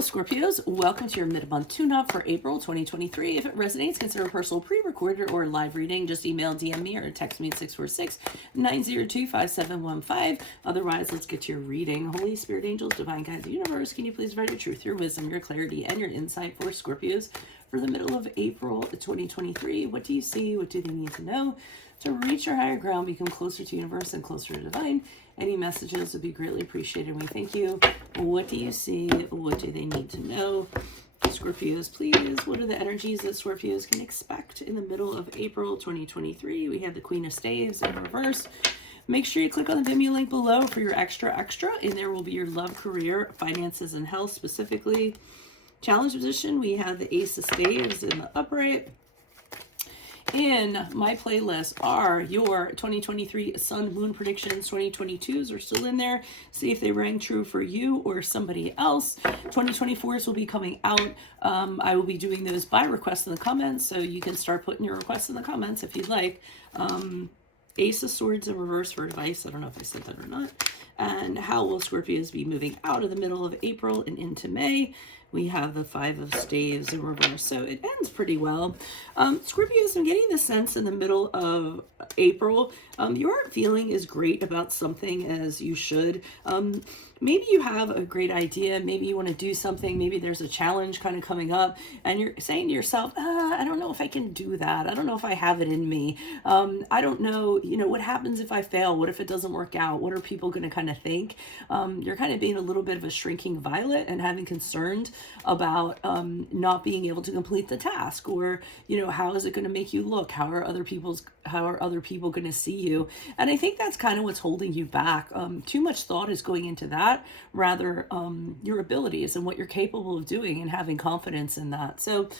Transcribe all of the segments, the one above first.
Hello, Scorpios. Welcome to your mid-month tune-up for April 2023. If it resonates, consider a personal pre-recorded or live reading. Just email, DM me, or text me at 646-902-5715. Otherwise, let's get to your reading. Holy Spirit, angels, divine guides, universe, can you please provide your truth, your wisdom, your clarity, and your insight for Scorpios for the middle of April 2023? What do you see? What do they need to know to reach your higher ground, become closer to universe and closer to divine? Any messages would be greatly appreciated. We thank you. What do you see? What do they need to know? Scorpios, please. What are the energies that Scorpios can expect in the middle of April 2023? We have the Queen of Staves in reverse. Make sure you click on the Venmo link below for your extra. In there will be your love, career, finances, and health specifically. Challenge position, we have the Ace of Staves in the upright. In my playlist are your 2023 Sun Moon predictions. 2022s are still in there. See if they rang true for you or somebody else. 2024s will be coming out. I will be doing those by request in the comments, so you can start putting your requests in the comments if you'd like. Ace of Swords in reverse for advice. I don't know if I said that or not. And how will Scorpios be moving out of the middle of April and into May? We have the Five of Staves in reverse, so it ends pretty well. Scorpios, I'm getting the sense in the middle of April, you aren't feeling as great about something as you should. Maybe you have a great idea. Maybe you want to do something. Maybe there's a challenge kind of coming up, and you're saying to yourself, I don't know if I can do that. I don't know if I have it in me. I don't know, what happens if I fail? What if it doesn't work out? What are people going to kind of think? You're kind of being a little bit of a shrinking violet and having concerns about not being able to complete the task, or how is it going to make you look? How are other people going to see you? And I think that's kind of what's holding you back. Too much thought is going into that, rather your abilities and what you're capable of doing, and having confidence in that. So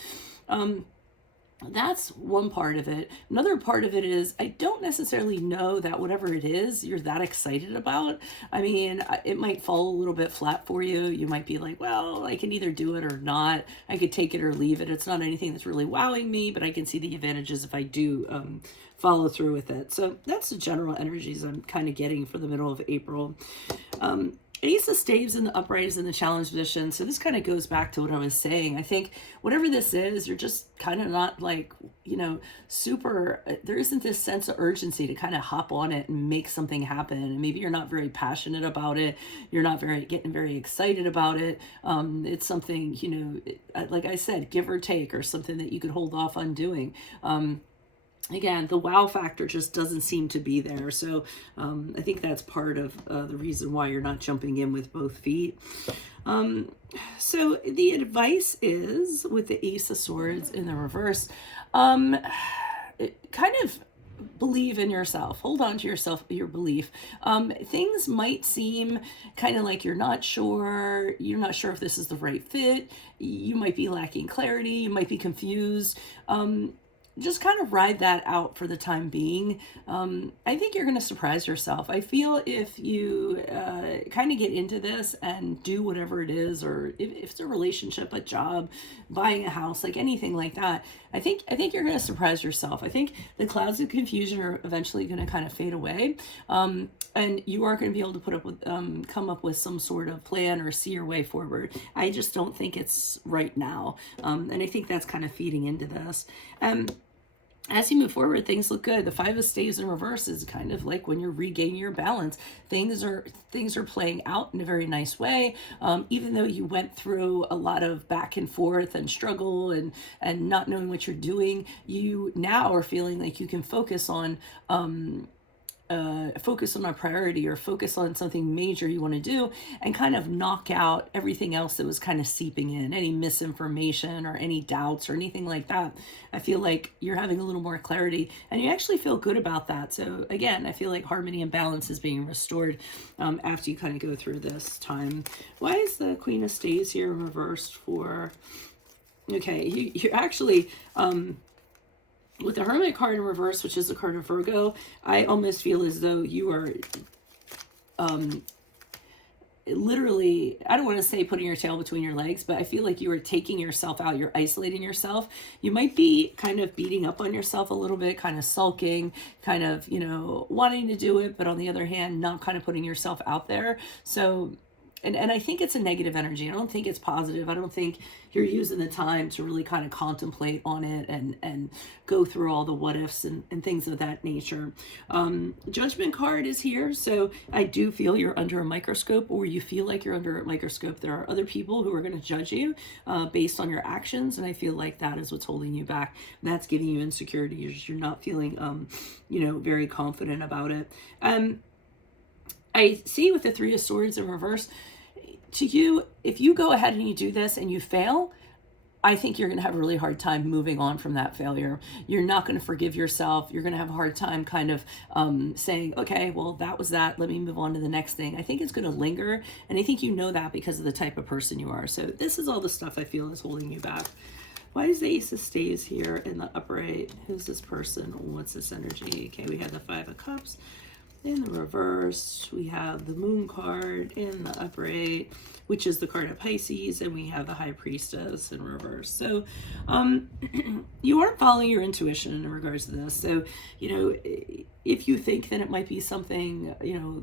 that's one part of it. Another part of it is, I don't necessarily know that whatever it is you're that excited about. I mean, it might fall a little bit flat for you. You might be like, well, I can either do it or not. I could take it or leave it. It's not anything that's really wowing me, but I can see the advantages if I do follow through with it. So that's the general energies I'm kind of getting for the middle of April. Ace of Staves in the upright is in the challenge position. So this kind of goes back to what I was saying. I think whatever this is, you're just kind of not like, super, there isn't this sense of urgency to kind of hop on it and make something happen. And maybe you're not very passionate about it. You're not getting very excited about it. It's something, like I said, give or take, or something that you could hold off on doing. Again, the wow factor just doesn't seem to be there. So I think that's part of the reason why you're not jumping in with both feet. So the advice is, with the Ace of Swords in the reverse, kind of believe in yourself. Hold on to yourself, your belief. Things might seem kind of like you're not sure if this is the right fit. You might be lacking clarity. You might be confused. Just kind of ride that out for the time being. I think you're going to surprise yourself. I feel if you kind of get into this and do whatever it is, or if it's a relationship, a job, buying a house, like anything like that, I think you're going to surprise yourself. I think the clouds of confusion are eventually going to kind of fade away. And you are going to be able to come up with some sort of plan or see your way forward. I just don't think it's right now. And I think that's kind of feeding into this. As you move forward, things look good. The Five of Staves in reverse is kind of like when you're regaining your balance. Things are playing out in a very nice way. Even though you went through a lot of back and forth and struggle and not knowing what you're doing, you now are feeling like you can focus on a priority, or focus on something major you want to do, and kind of knock out everything else that was kind of seeping in, any misinformation or any doubts or anything like that. I feel like you're having a little more clarity, and you actually feel good about that. So again, I feel like harmony and balance is being restored after you kind of go through this time. Why is the Queen of Staves here reversed for? Okay, you're actually with the Hermit card in reverse, which is the card of Virgo, I almost feel as though you are literally, I don't want to say putting your tail between your legs, but I feel like you are taking yourself out. You're isolating yourself. You might be kind of beating up on yourself a little bit, kind of sulking, kind of, wanting to do it, but on the other hand, not kind of putting yourself out there. So and I think it's a negative energy. I don't think it's positive. I don't think you're using the time to really kind of contemplate on it and go through all the what ifs and things of that nature. Judgment card is here. So I do feel you're under a microscope, or you feel like you're under a microscope. There are other people who are going to judge you based on your actions. And I feel like that is what's holding you back. That's giving you insecurity. You're not feeling, very confident about it. I see with the Three of Swords in reverse, to you, if you go ahead and you do this and you fail, I think you're going to have a really hard time moving on from that failure. You're not going to forgive yourself. You're going to have a hard time kind of saying, okay, well, that was that. Let me move on to the next thing. I think it's going to linger. And I think you know that because of the type of person you are. So this is all the stuff I feel is holding you back. Why is the Ace of Staves here in the upright? Who's this person? What's this energy? Okay, we have the Five of Cups. In the reverse, we have the Moon card in the upright, which is the card of Pisces, and we have the High Priestess in reverse. So you aren't following your intuition in regards to this. So, if you think that it might be something,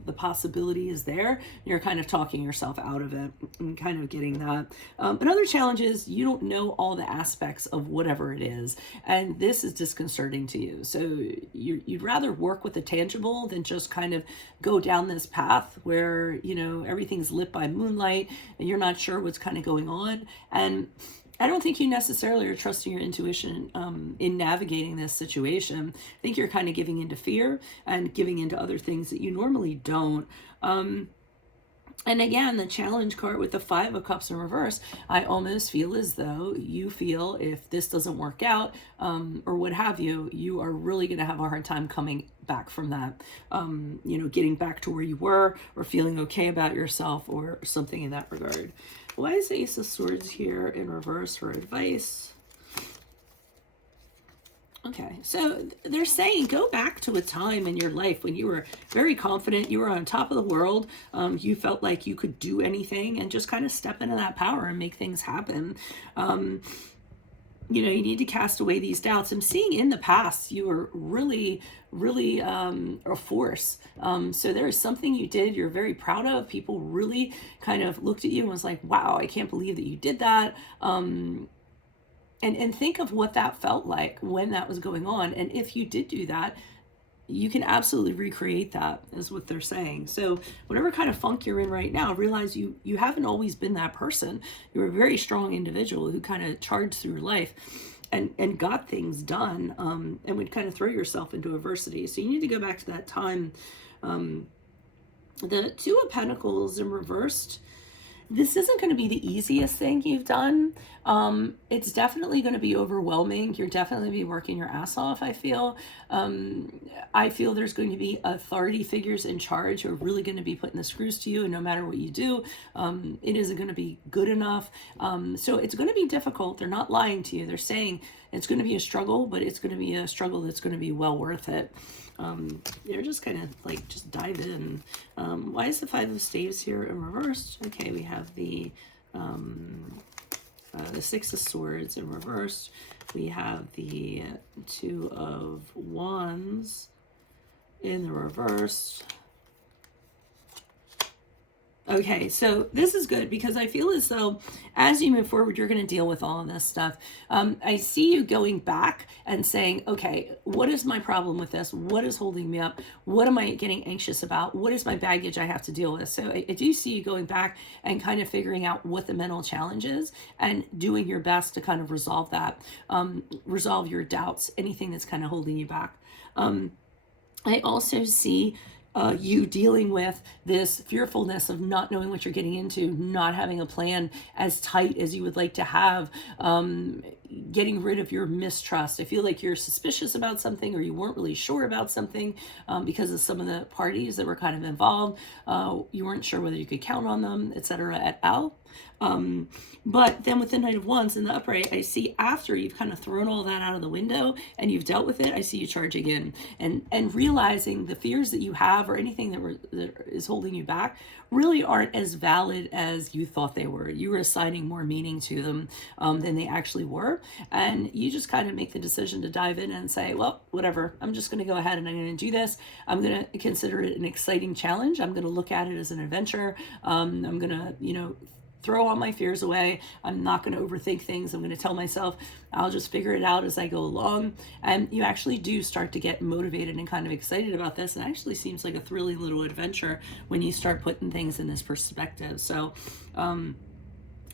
the possibility is there, you're kind of talking yourself out of it and kind of getting that. Another challenge is you don't know all the aspects of whatever it is, and this is disconcerting to you. So you'd rather work with the tangible than just kind of go down this path where, everything's lit by moonlight and you're not sure what's kind of going on. And I don't think you necessarily are trusting your intuition in navigating this situation. I think you're kind of giving into fear and giving into other things that you normally don't. And again, the challenge card with the Five of Cups in reverse, I almost feel as though you feel if this doesn't work out or what have you, you are really going to have a hard time coming back from that, getting back to where you were or feeling okay about yourself or something in that regard. Why is the Ace of Swords here in reverse for advice? Okay, so they're saying go back to a time in your life when you were very confident, you were on top of the world, you felt like you could do anything and just kind of step into that power and make things happen. You need to cast away these doubts. I'm seeing in the past you were really a force. So there is something you did you're very proud of. People really kind of looked at you and was like, wow, I can't believe that you did that. And think of what that felt like when that was going on. And if you did do that, you can absolutely recreate that, is what they're saying. So whatever kind of funk you're in right now, realize you haven't always been that person. You're a very strong individual who kind of charged through life and got things done, and would kind of throw yourself into adversity. So you need to go back to that time. The Two of Pentacles in reversed. This isn't going to be the easiest thing you've done. It's definitely going to be overwhelming. You're definitely going to be working your ass off, I feel. I feel there's going to be authority figures in charge who are really going to be putting the screws to you, and no matter what you do, it isn't going to be good enough. So it's going to be difficult. They're not lying to you. They're saying it's going to be a struggle, but it's going to be a struggle that's going to be well worth it. You're just kind of like, just dive in. Why is the Five of Staves here in reversed? Okay, we have the Six of Swords in reversed. We have the Two of Wands in the reverse. Okay, so this is good because I feel as though as you move forward, you're going to deal with all of this stuff. I see you going back and saying, okay, what is my problem with this? What is holding me up? What am I getting anxious about? What is my baggage I have to deal with? So I do see you going back and kind of figuring out what the mental challenge is and doing your best to kind of resolve that, resolve your doubts, anything that's kind of holding you back. I also see you dealing with this fearfulness of not knowing what you're getting into, not having a plan as tight as you would like to have, getting rid of your mistrust. I feel like you're suspicious about something, or you weren't really sure about something because of some of the parties that were kind of involved. You weren't sure whether you could count on them, etc. et al. But then with the Knight of Wands in the upright, I see after you've kind of thrown all that out of the window and you've dealt with it, I see you charging in and realizing the fears that you have or anything that is holding you back really aren't as valid as you thought they were. You were assigning more meaning to them than they actually were. And you just kind of make the decision to dive in and say, well, whatever, I'm just going to go ahead and I'm going to do this. I'm going to consider it an exciting challenge. I'm going to look at it as an adventure. I'm going to, throw all my fears away. I'm not going to overthink things. I'm going to tell myself I'll just figure it out as I go along. And you actually do start to get motivated and kind of excited about this. It actually seems like a thrilling little adventure when you start putting things in this perspective. So,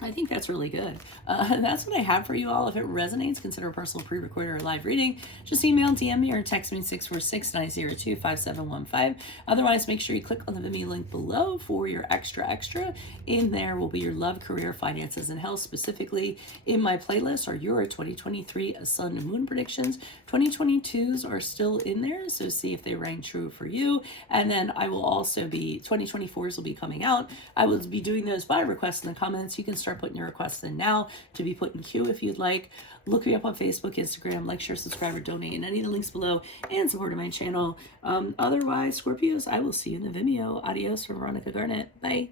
I think that's really good. That's what I have for you all. If it resonates, consider a personal pre-recorded or live reading. Just email, DM me, or text me 646-902-5715. Otherwise, make sure you click on the Vimeo link below for your extra. In there will be your love, career, finances, and health. Specifically, in my playlist are your 2023 Sun and Moon predictions. 2022s are still in there, so see if they rang true for you. And then I will also be, 2024s will be coming out. I will be doing those by request in the comments. You can start putting your requests in now to be put in queue if you'd like. Look me up on Facebook, Instagram, like, share, subscribe, or donate in any of the links below and support my channel. Otherwise, Scorpios, I will see you in the Vimeo. Adios from Veronica Garnet. Bye.